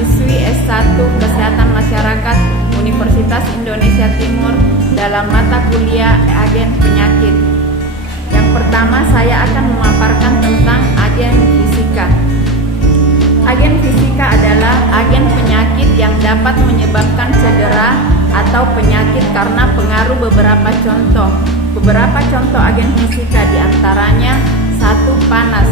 mahasiswi S1 Kesehatan Masyarakat Universitas Indonesia Timur dalam mata kuliah agen penyakit. Yang pertama, saya akan memaparkan tentang agen fisika. Agen fisika adalah agen penyakit yang dapat menyebabkan cedera atau penyakit karena pengaruh beberapa contoh. Beberapa contoh agen fisika diantaranya: 1. Panas.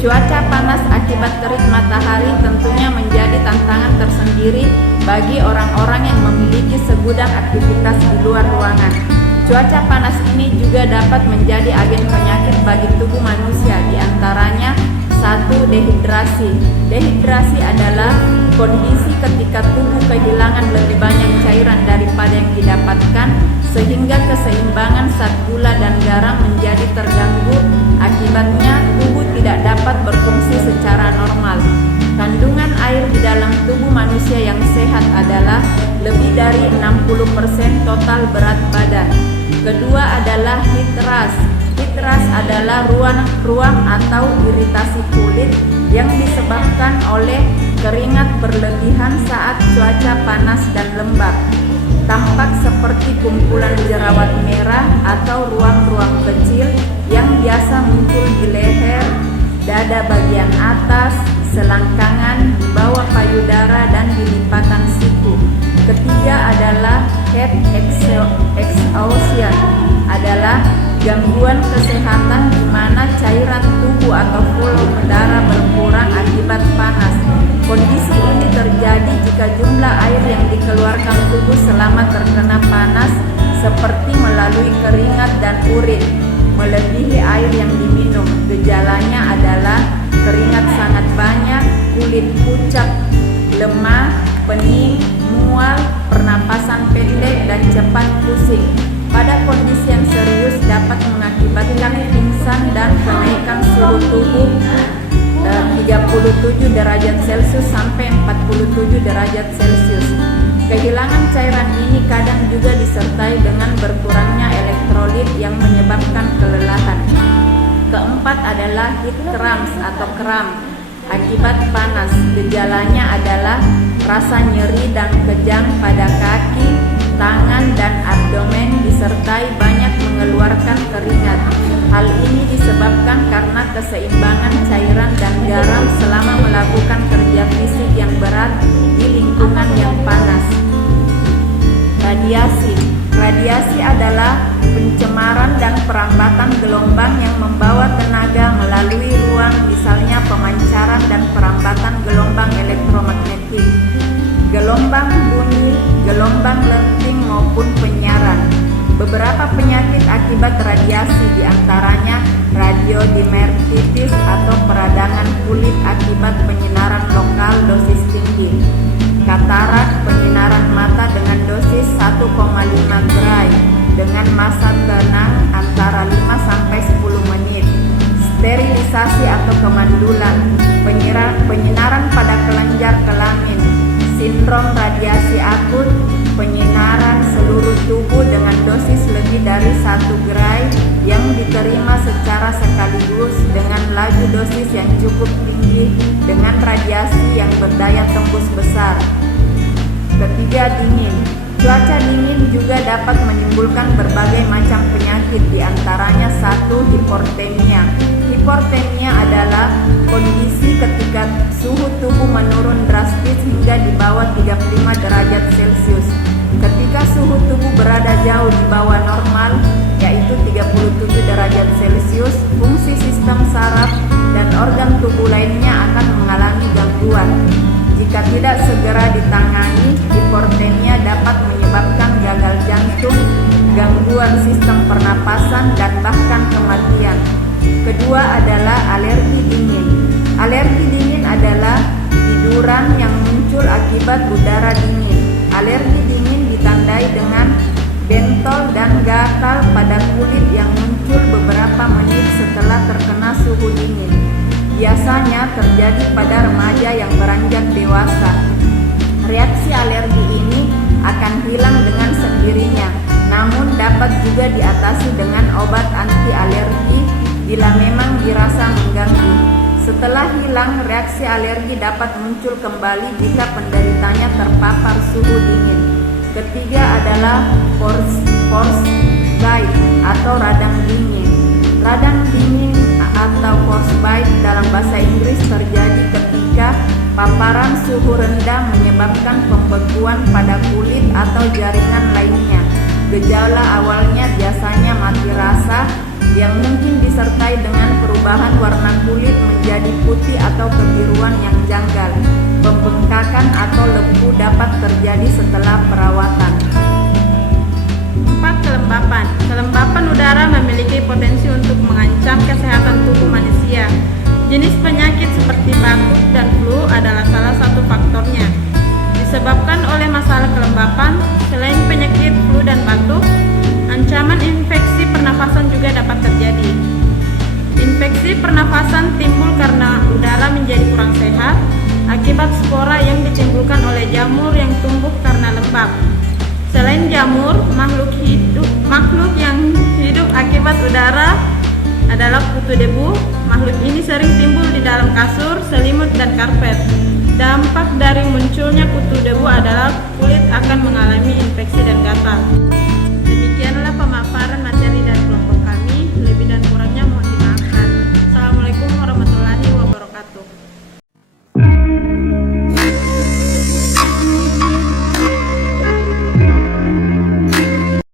Cuaca panas akibat terik matahari tentunya menjadi tantangan tersendiri bagi orang-orang yang memiliki segudang aktivitas di luar ruangan. Cuaca panas ini juga dapat menjadi agen penyakit bagi tubuh manusia, diantaranya 1. Dehidrasi. Dehidrasi adalah kondisi ketika tubuh kehilangan lebih banyak cairan daripada yang didapatkan, sehingga keseimbangan zat gula dan garam menjadi terganggu. Akibatnya tubuh tidak dapat berfungsi secara normal. Kandungan air di dalam tubuh manusia yang sehat adalah lebih dari 60% total berat badan. Kedua adalah heat rash. Heat rash adalah ruam atau iritasi kulit yang disebabkan oleh keringat berlebihan saat cuaca panas dan lembab. Tampak seperti kumpulan jerawat merah atau ruam-ruam kecil yang biasa muncul di leher, dada bagian atas, selangkangan, di bawah payudara, dan di lipatan siku. Ketiga adalah heat exhaustion, adalah gangguan kesehatan di mana cairan tubuh atau volume darah berkurang akibat panas. Kondisi ini terjadi jika jumlah air yang dikeluarkan tubuh selama terkena panas, seperti melalui keringat dan urin, melebihi air yang diminum. Gejalanya adalah keringat sangat banyak, kulit pucat, lemah, pening, mual, pernapasan pendek, dan cepat pusing. Pada kondisi yang serius dapat mengakibatkan pingsan dan kenaikan suhu tubuh 37 derajat Celcius sampai 47 derajat Celcius. Kehilangan cairan ini kadang juga disertai dengan berkurangnya elektrolit yang menyebabkan kelelahan. Keempat adalah heat cramps atau kram akibat panas. Gejalanya adalah rasa nyeri dan kejang pada kaki, tangan, dan abdomen disertai banyak mengeluarkan keringat. Hal ini disebabkan karena keseimbangan cairan dan garam selama melakukan kerja fisik yang berat di lingkungan yang panas. Radiasi. Radiasi adalah pencemaran dan perambatan gelombang yang membawa tenaga melalui ruang, misalnya pemancaran dan perambatan gelombang elektromagnetik, gelombang bunyi, gelombang lenting, maupun penyiaran. Beberapa penyakit akibat radiasi diantaranya radiodimertitis atau peradangan kulit akibat penyinaran lokal dosis tinggi, katarak, penyinaran mata dengan dosis 1,5 gray dengan masa tenang antara 5-10 menit, sterilisasi atau kemandulan, penyinaran pada kelenjar kelamin, sindrom radiasi akut, penyinaran seluruh tubuh dengan dosis lebih dari 1 gray yang diterima secara sekaligus dengan laju dosis yang cukup tinggi dengan radiasi yang berdaya tembus besar. Ketiga, dingin. Cuaca dingin juga dapat menimbulkan berbagai macam penyakit, diantaranya 1. Hipotermia. Hipotermia adalah kondisi ketika suhu tubuh menurun drastis hingga di bawah 35 derajat Celcius. Ketika suhu tubuh berada jauh di bawah normal, yaitu 37 derajat Celcius, fungsi sistem saraf dan organ tubuh lainnya akan mengalami gangguan. Jika tidak segera ditangani, hipotermia dapat menyebabkan gagal jantung, gangguan sistem pernapasan, dan bahkan kematian. Kedua adalah alergi dingin. Alergi dingin adalah biduran yang muncul akibat udara dingin. Alergi dingin ditandai dengan bentol dan gatal pada kulit yang muncul beberapa menit setelah terkena suhu dingin. Biasanya terjadi pada remaja yang beranjak dewasa. Reaksi alergi ini akan hilang dengan sendirinya, namun dapat juga diatasi dengan obat anti alergi bila memang dirasa mengganggu. Setelah hilang, reaksi alergi dapat muncul kembali jika penderitanya terpapar suhu dingin. Ketiga adalah frostbite atau radang dingin. Radang dingin atau frostbite dalam bahasa Inggris terjadi ketika paparan suhu rendah menyebabkan pembekuan pada kulit atau jaringan lainnya. Gejala awalnya biasanya mati rasa yang mungkin disertai dengan perubahan warna kulit menjadi putih atau kebiruan yang janggal. Pembengkakan atau lepu dapat terjadi setelah perawatan. 4. Kelembapan. Kelembapan udara memiliki potensi untuk mengancam kesehatan tubuh manusia. Jenis penyakit seperti batuk dan flu adalah salah satu faktornya. Disebabkan oleh masalah kelembapan, selain penyakit flu dan batuk, ancaman infeksi pernafasan juga dapat terjadi. Infeksi pernafasan timbul karena udara menjadi kurang sehat akibat spora yang ditimbulkan oleh jamur yang tumbuh karena lembab. Selain jamur, makhluk yang hidup akibat udara adalah kutu debu. Makhluk ini sering timbul di dalam kasur, selimut, dan karpet. Dampak dari munculnya kutu debu adalah kulit akan mengalami infeksi dan gatal. Demikianlah pemaparan materi